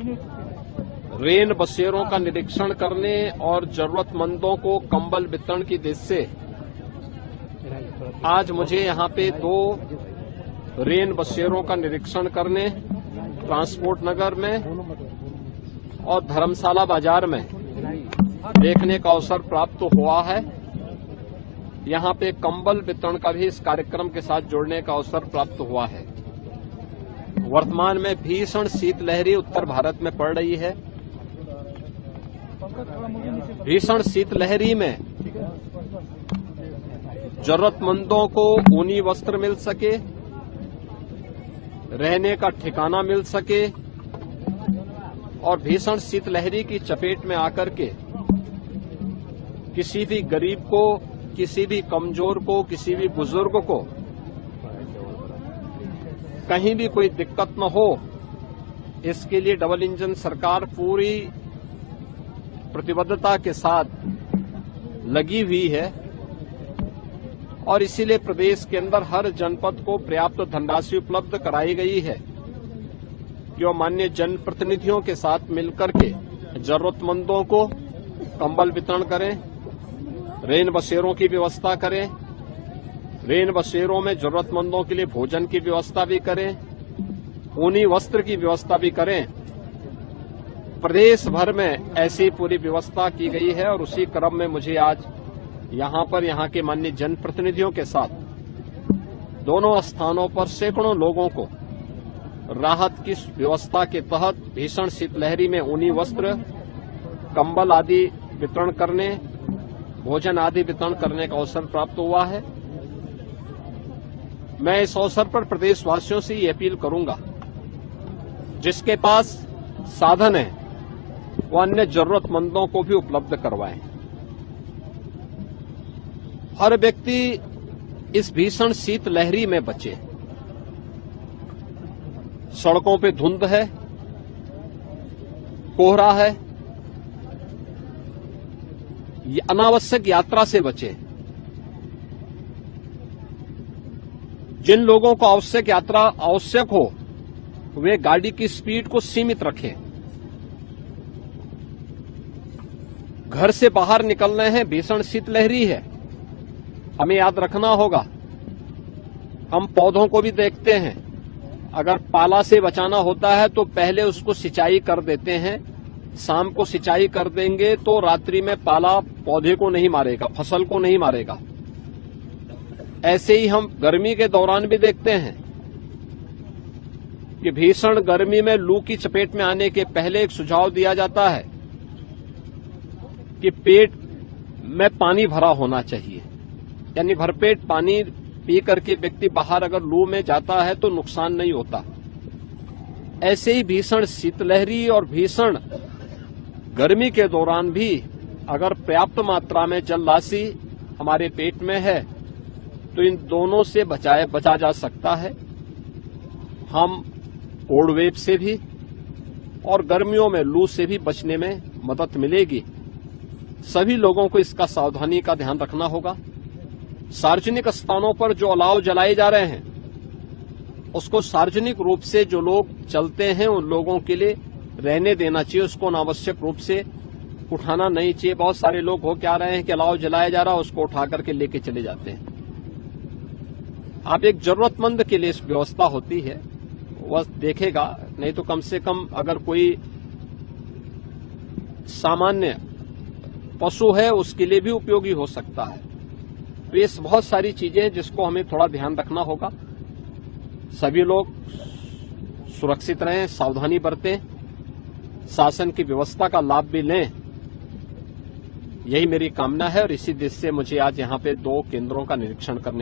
Rain बसेरों का निरीक्षण करने और जरूरतमंदों को कंबल वितरण की दृष्टि से आज मुझे यहां पे 2 रेन बसेरों का निरीक्षण करने ट्रांसपोर्ट नगर में और धर्मशाला बाजार में देखने का अवसर प्राप्त हुआ है। यहां पे कंबल वितरण का भी इस कार्यक्रम के साथ जोड़ने का अवसर प्राप्त हुआ है। वर्तमान में भीषण शीतलहरी उत्तर भारत में पड़ रही है। भीषण शीतलहरी में जरूरतमंदों को ऊनी वस्त्र मिल सके, रहने का ठिकाना मिल सके और भीषण शीतलहरी की चपेट में आकर के किसी भी गरीब को, किसी भी कमजोर को, किसी भी बुजुर्ग को कहीं भी कोई दिक्कत न हो, इसके लिए डबल इंजन सरकार पूरी प्रतिबद्धता के साथ लगी हुई है और इसीलिए प्रदेश के अंदर हर जनपद को पर्याप्त धनराशि उपलब्ध कराई गई है जो माननीय जनप्रतिनिधियों के साथ मिलकर के जरूरतमंदों को कंबल वितरण करें, रेन बसेरों की व्यवस्था करें, रेन बसेरों में जरूरतमंदों के लिए भोजन की व्यवस्था भी करें, ऊनी वस्त्र की व्यवस्था भी करें। प्रदेश भर में ऐसी पूरी व्यवस्था की गई है और उसी क्रम में मुझे आज यहाँ के माननीय जनप्रतिनिधियों के साथ दोनों स्थानों पर सैकड़ों लोगों को राहत की व्यवस्था के तहत भीषण शीतलहरी में ऊनी वस्त्र, कंबल आदि वितरण करने, भोजन आदि वितरण करने का अवसर प्राप्त हुआ है। मैं इस अवसर पर प्रदेशवासियों से ये अपील करूंगा, जिसके पास साधन है वो अन्य जरूरतमंदों को भी उपलब्ध करवाएं। हर व्यक्ति इस भीषण शीतलहरी में बचे। सड़कों पे धुंध है, कोहरा है, अनावश्यक यात्रा से बचे। जिन लोगों को आवश्यक यात्रा आवश्यक हो वे गाड़ी की स्पीड को सीमित रखें। घर से बाहर निकल रहे हैं, भीषण शीतलहरी है, हमें याद रखना होगा। हम पौधों को भी देखते हैं, अगर पाला से बचाना होता है तो पहले उसको सिंचाई कर देते हैं। शाम को सिंचाई कर देंगे तो रात्रि में पाला पौधे को नहीं मारेगा, फसल को नहीं मारेगा। ऐसे ही हम गर्मी के दौरान भी देखते हैं कि भीषण गर्मी में लू की चपेट में आने के पहले एक सुझाव दिया जाता है कि पेट में पानी भरा होना चाहिए, यानी भरपेट पानी पी करके व्यक्ति बाहर अगर लू में जाता है तो नुकसान नहीं होता। ऐसे ही भीषण शीतलहरी और भीषण गर्मी के दौरान भी अगर पर्याप्त मात्रा में जल राशि हमारे पेट में है तो इन दोनों से बचा जा सकता है। हम कोल्ड वेव से भी और गर्मियों में लू से भी बचने में मदद मिलेगी। सभी लोगों को इसका सावधानी का ध्यान रखना होगा। सार्वजनिक स्थानों पर जो अलाव जलाए जा रहे हैं उसको सार्वजनिक रूप से जो लोग चलते हैं उन लोगों के लिए रहने देना चाहिए, उसको अनावश्यक रूप से उठाना नहीं चाहिए। बहुत सारे लोग हो क्या रहे हैं कि अलाव जलाया जा रहा है उसको उठा करके लेके चले जाते हैं। आप एक जरूरतमंद के लिए इस व्यवस्था होती है वह देखेगा, नहीं तो कम से कम अगर कोई सामान्य पशु है उसके लिए भी उपयोगी हो सकता है। तो ये बहुत सारी चीजें जिसको हमें थोड़ा ध्यान रखना होगा। सभी लोग सुरक्षित रहें, सावधानी बरतें, शासन की व्यवस्था का लाभ भी लें, यही मेरी कामना है। और इसी दृष्टि से मुझे आज यहाँ पे 2 केंद्रों का निरीक्षण करने